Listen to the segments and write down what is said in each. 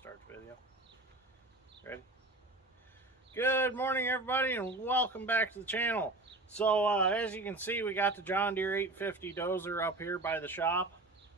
Start the video. Ready? Good morning, everybody, and welcome back to the channel. So as you can see, we got the John Deere 850 Dozer up here by the shop.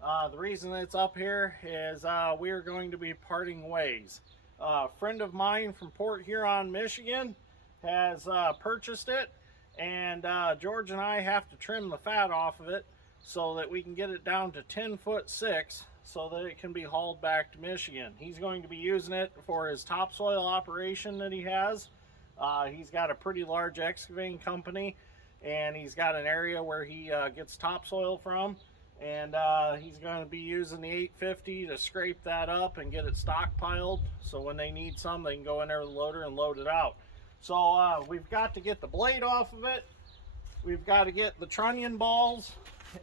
The reason it's up here is we are going to be parting ways. A friend of mine from Port Huron, Michigan has purchased it, and George and I have to trim the fat off of it so that we can get it down to 10'6" so that it can be hauled back to Michigan. He's going to be using it for his topsoil operation that he has. He's got a pretty large excavating company, and he's got an area where he gets topsoil from, and he's going to be using the 850 to scrape that up and get it stockpiled, so when they need some, they can go in there with the loader and load it out. So we've got to get the blade off of it. We've got to get the trunnion balls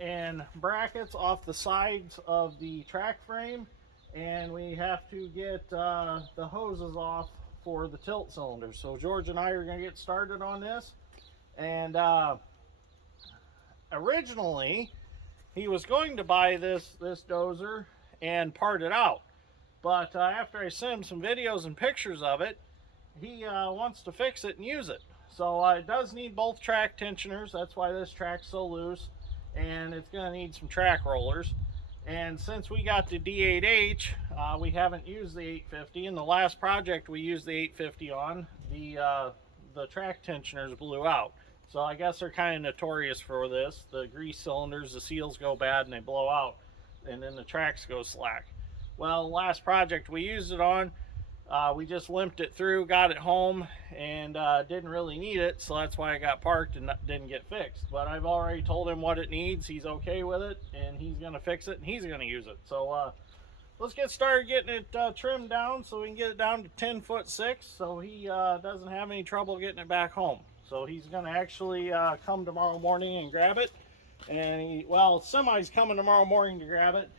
and brackets off the sides of the track frame, and we have to get the hoses off for the tilt cylinder. So George and I are going to get started on this. And originally he was going to buy this dozer and part it out, but after I sent him some videos and pictures of it, he wants to fix it and use it. So it does need both track tensioners. That's why this track's so loose, and it's going to need some track rollers. And since we got the D8H, we haven't used the 850. In the last project we used the 850 on, the track tensioners blew out. So I guess they're kind of notorious for this. The grease cylinders, the seals go bad and they blow out, and then the tracks go slack. Well, the last project we used it on, we just limped it through, got it home, and didn't really need it, so that's why I got parked and didn't get fixed. But I've already told him what it needs. He's okay with it, and he's going to fix it, and he's going to use it. So let's get started getting it trimmed down so we can get it down to 10'6", so he doesn't have any trouble getting it back home. So he's going to actually come tomorrow morning and grab it. And semi's coming tomorrow morning to grab it,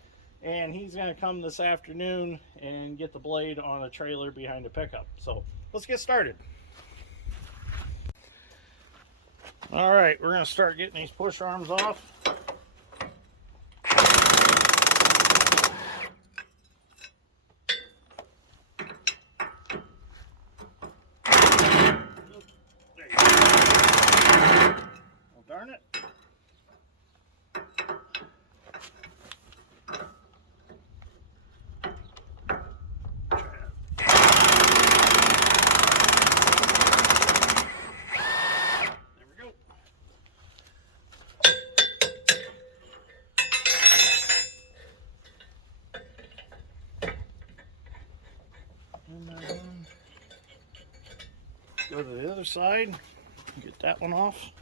and he's going to come this afternoon and get the blade on a trailer behind a pickup. So let's get started. All right, we're going to start getting these push arms off. Darn it. There we go. And then go to the other side, get that one off.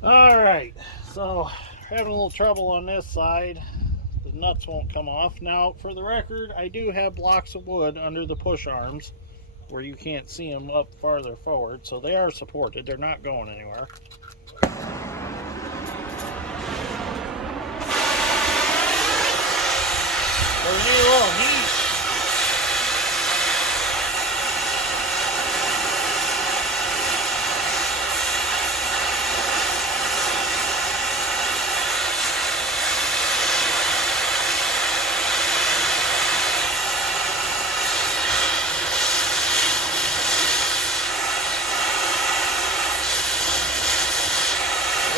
Alright, so having a little trouble on this side. The nuts won't come off. Now, for the record, I do have blocks of wood under the push arms where you can't see them up farther forward, so they are supported. They're not going anywhere. So we need a little heat.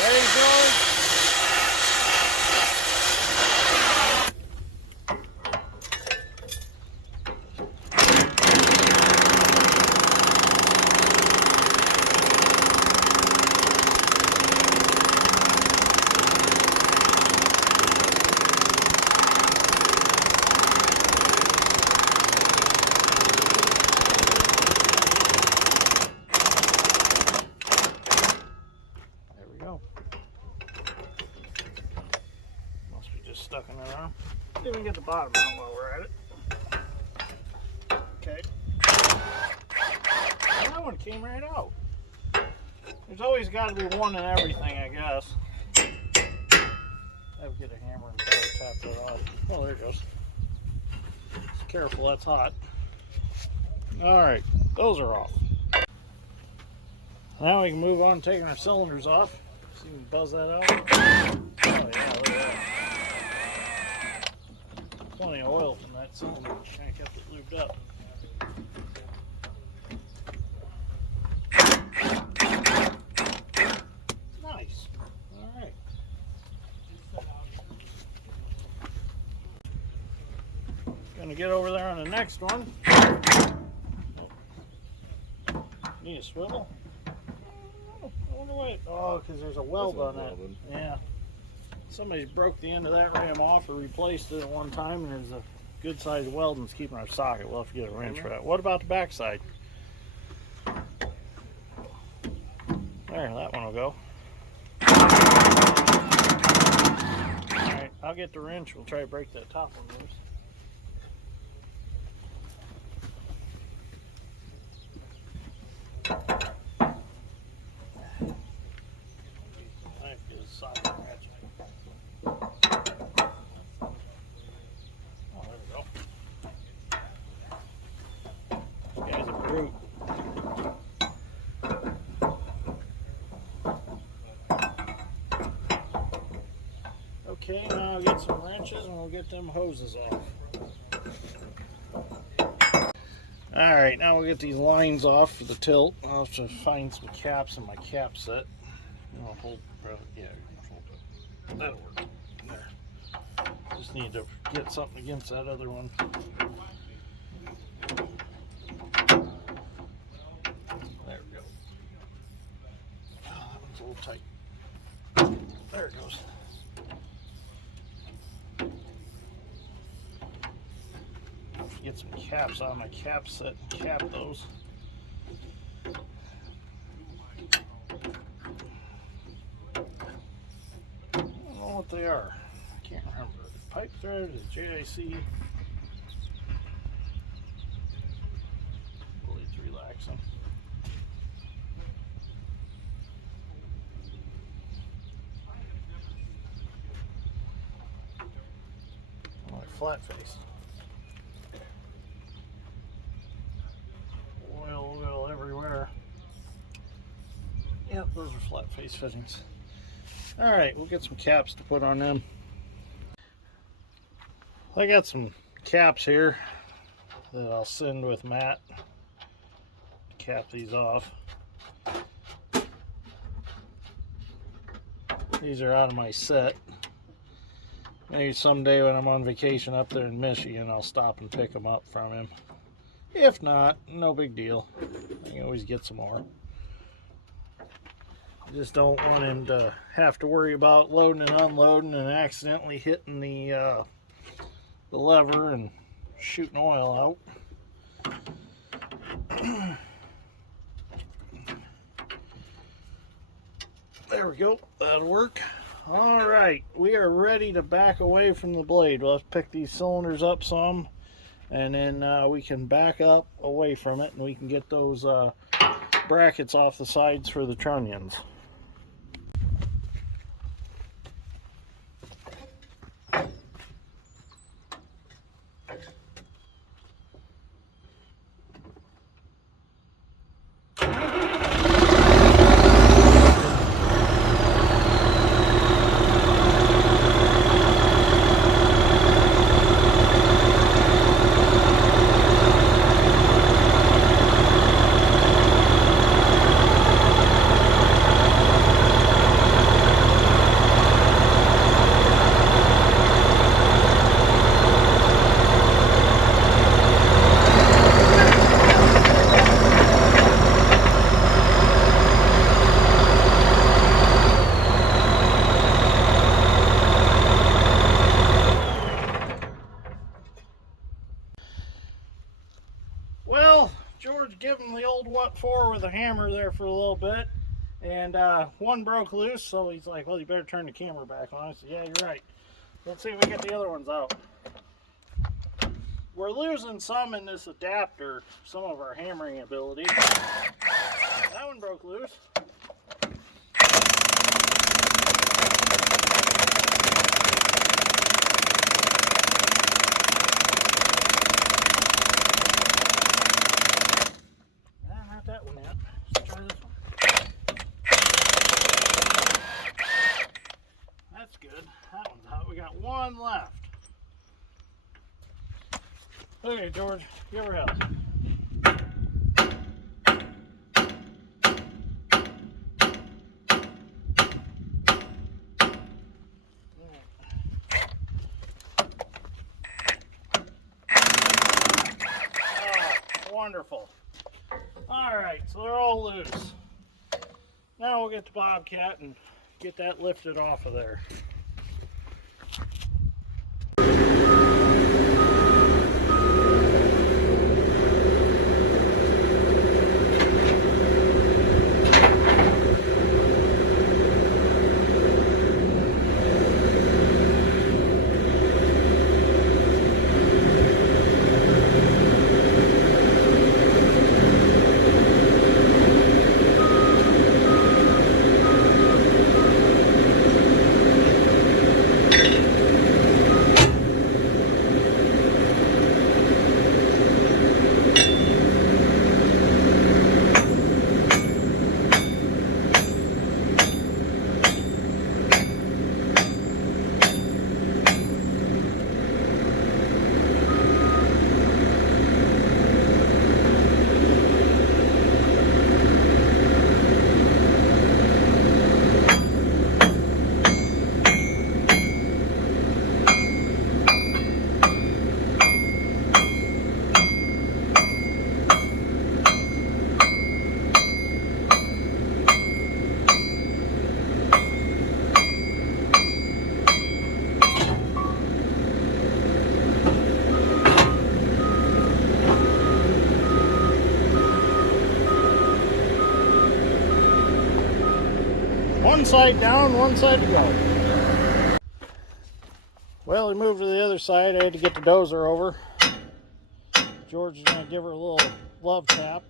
Ready, George? Stuck in there. See if we can get the bottom out while we're at it. Okay. That one came right out. There's always got to be one in everything, I guess. I'll get a hammer and try to tap that off. Oh, there it goes. Just careful, that's hot. Alright, those are off. Now we can move on to taking our cylinders off. See if we can buzz that out. Oh yeah, look at that. Plenty of oil from that cylinder. Kind of kept it lubed up. Nice. Alright. Gonna get over there on the next one. Need a swivel? I wonder what. Oh, because there's a weld on that. Yeah. Somebody's broke the end of that ram off or replaced it at one time, and there's a good sized weld and it's keeping our socket. We'll have to get a wrench for that. What about the back side? There, that one will go. Alright, I'll get the wrench. We'll try to break that top one loose. Okay, now I'll get some wrenches and we'll get them hoses off. Alright, now we'll get these lines off for the tilt. I'll have to find some caps in my cap set. I'll hold, yeah, hold it. That'll work. There. Just need to get something against that other one. There we go. Oh, that one's a little tight. There it goes. Get some caps on my cap set and cap those. I don't know what they are. I can't remember. Pipe thread, is JIC. Really, it's relaxing. Like flat face. Oil everywhere. Yep, those are flat face fittings. Alright, we'll get some caps to put on them. I got some caps here that I'll send with Matt. Cap these off. These are out of my set. Maybe someday when I'm on vacation up there in Michigan, I'll stop and pick them up from him. If not, no big deal. I can always get some more. I just don't want him to have to worry about loading and unloading and accidentally hitting the lever and shooting oil out. There we go. That'll work. All right, we are ready to back away from the blade. We'll have to pick these cylinders up some, and then we can back up away from it, and we can get those brackets off the sides for the trunnions. George gave him the old what for with a hammer there for a little bit, and one broke loose, so he's like, well, you better turn the camera back on. I said, yeah, you're right. Let's see if we get the other ones out. We're losing some in this adapter, some of our hammering ability. That one broke loose. Okay, George, give her hell. Oh, wonderful. All right, so they're all loose. Now we'll get the Bobcat and get that lifted off of there. One side down, one side to go. Well, we moved to the other side. I had to get the dozer over. George is going to give her a little love tap.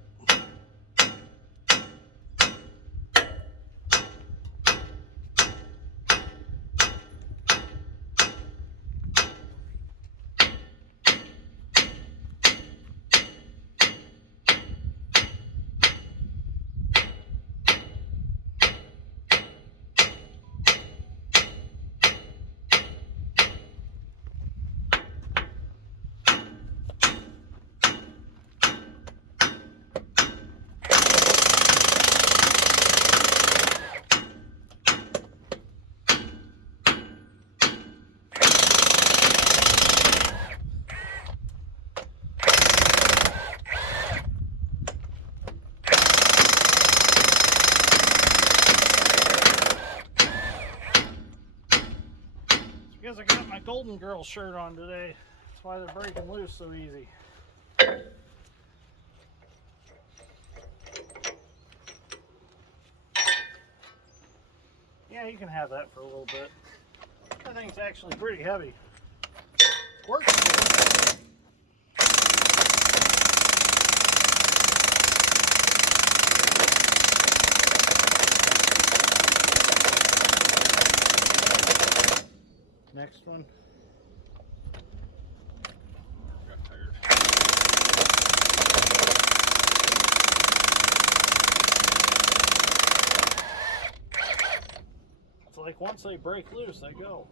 Because I got my Golden Girl shirt on today. That's why they're breaking loose so easy. Yeah, you can have that for a little bit. That thing's actually pretty heavy. Works good. Next one. Got tired. It's like once they break loose, they go.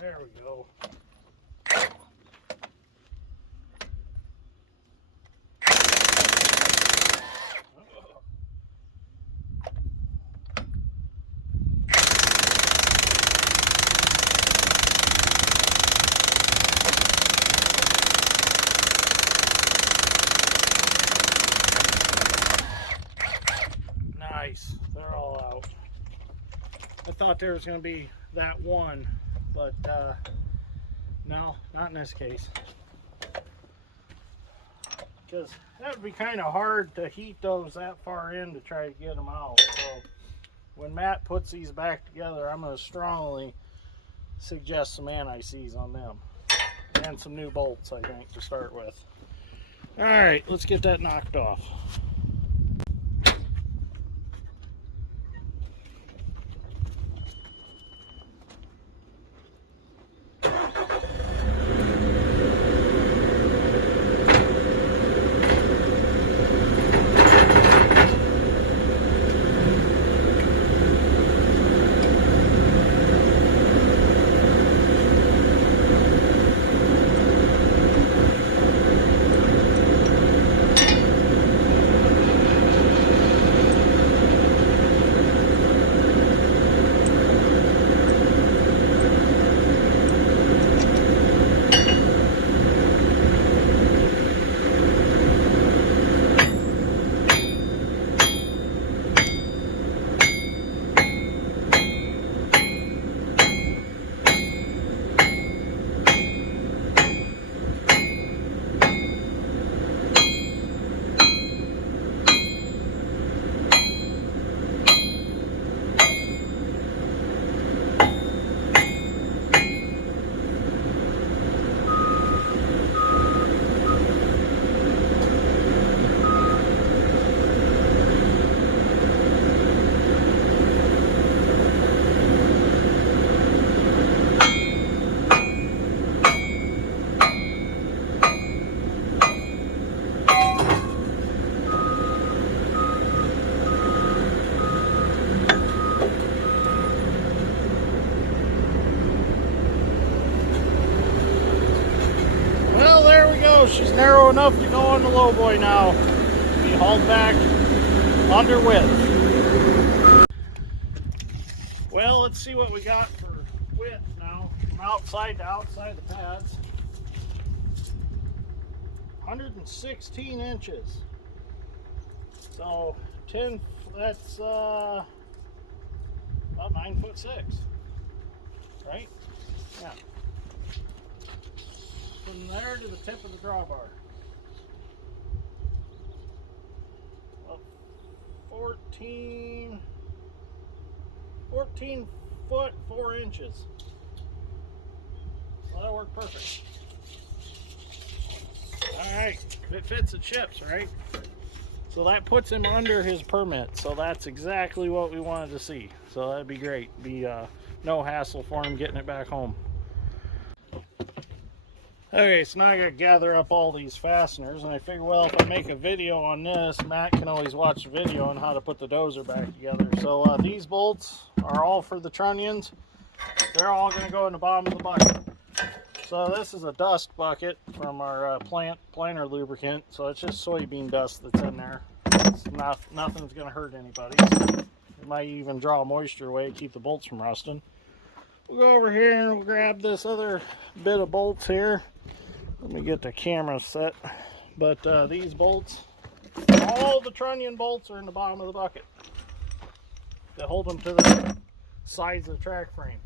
There we go. Nice. They're all out. I thought thought there was going to be that one, but no, not in this case. Because that would be kind of hard to heat those that far in to try to get them out. So when Matt puts these back together, I'm going to strongly suggest some anti-seize on them. And some new bolts, I think, to start with. Alright, let's get that knocked off. She's narrow enough to go on the low boy now. Be hauled back under width. Well, let's see what we got for width now. From outside to outside the pads. 116 inches. So 10, that's about 9'6", right? Yeah. From there to the tip of the drawbar. Well, 14 foot 4 inches. Well, that'll work perfect. Alright, it fits, it ships, right? So that puts him under his permit. So that's exactly what we wanted to see. So that'd be great. Be no hassle for him getting it back home. Okay, so now I gotta gather up all these fasteners, and I figure, well, if I make a video on this, Matt can always watch the video on how to put the Dozer back together. So these bolts are all for the trunnions. They're all gonna go in the bottom of the bucket. So this is a dust bucket from our planter lubricant. So it's just soybean dust that's in there. It's nothing's gonna hurt anybody. It might even draw moisture away, keep the bolts from rusting. We'll go over here and we'll grab this other bit of bolts here. Let me get the camera set. But these bolts, all the trunnion bolts are in the bottom of the bucket. They hold them to the sides of the track frame.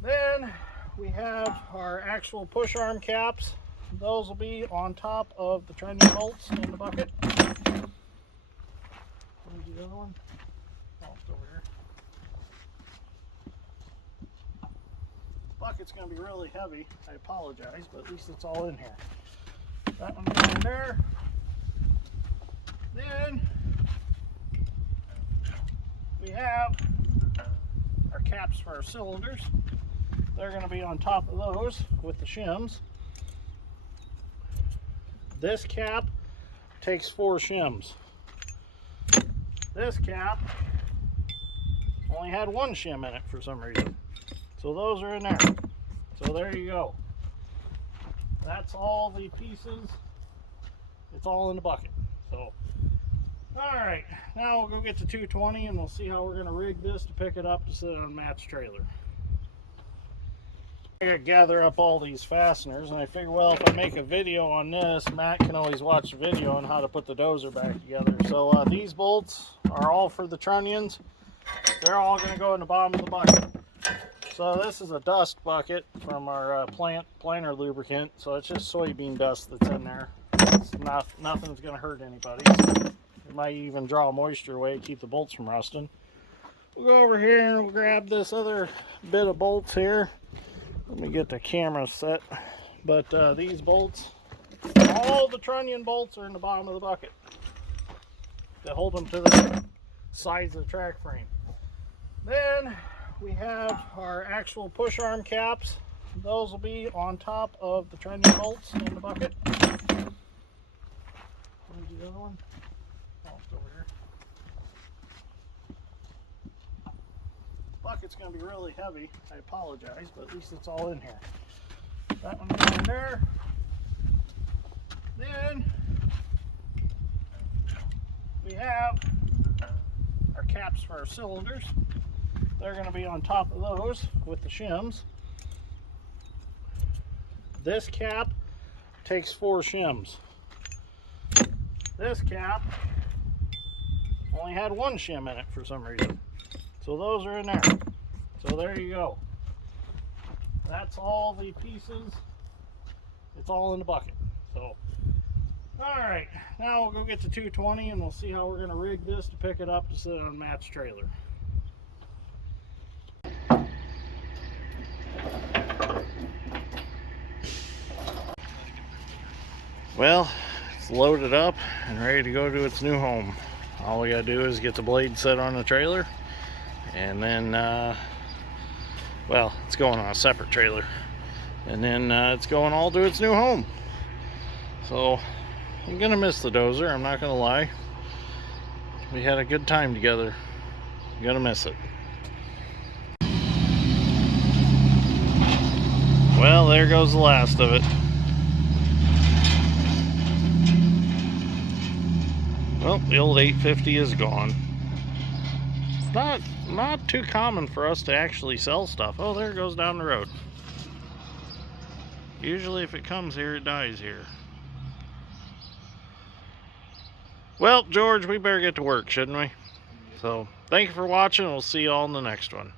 Then we have our actual push arm caps. Those will be on top of the trunnion bolts in the bucket. Where's the other one? Oh, it's over here. Bucket's going to be really heavy. I apologize, but at least it's all in here. That one goes in there. Then we have our caps for our cylinders. They're going to be on top of those with the shims. This cap takes 4 shims. This cap only had 1 shim in it for some reason. So those are in there. So there you go. That's all the pieces. It's all in the bucket. So, alright, now we'll go get the 220 and we'll see how we're going to rig this to pick it up to sit on Matt's trailer. I gotta gather up all these fasteners, and I figure, well, if I make a video on this, Matt can always watch the video on how to put the Dozer back together. So these bolts are all for the trunnions. They're all going to go in the bottom of the bucket. So this is a dust bucket from our planter lubricant. So it's just soybean dust that's in there. It's nothing's going to hurt anybody. So it might even draw moisture away, keep the bolts from rusting. We'll go over here and we'll grab this other bit of bolts here. Let me get the camera set. But these bolts, all the trunnion bolts are in the bottom of the bucket. They hold them to the sides of the track frame. Then we have our actual push arm caps. Those will be on top of the trunnion bolts in the bucket. Where's the other one? Oh, it's over here. Bucket's going to be really heavy. I apologize, but at least it's all in here. That one goes in there. Then we have our caps for our cylinders. They're going to be on top of those with the shims. This cap takes 4 shims. This cap only had 1 shim in it for some reason. So those are in there. So there you go. That's all the pieces. It's all in the bucket. So, alright, now we'll go get the 220 and we'll see how we're going to rig this to pick it up to sit on Matt's trailer. Well, it's loaded up and ready to go to its new home. All we gotta do is get the blade set on the trailer, and then well, it's going on a separate trailer, and then it's going all to its new home. So I'm gonna miss the Dozer, I'm not gonna lie. We had a good time together. I'm gonna miss it. Well, there goes the last of it. Well, the old 850 is gone. It's not too common for us to actually sell stuff. Oh, there it goes down the road. Usually if it comes here, it dies here. Well, George, we better get to work, shouldn't we? So, thank you for watching. We'll see you all in the next one.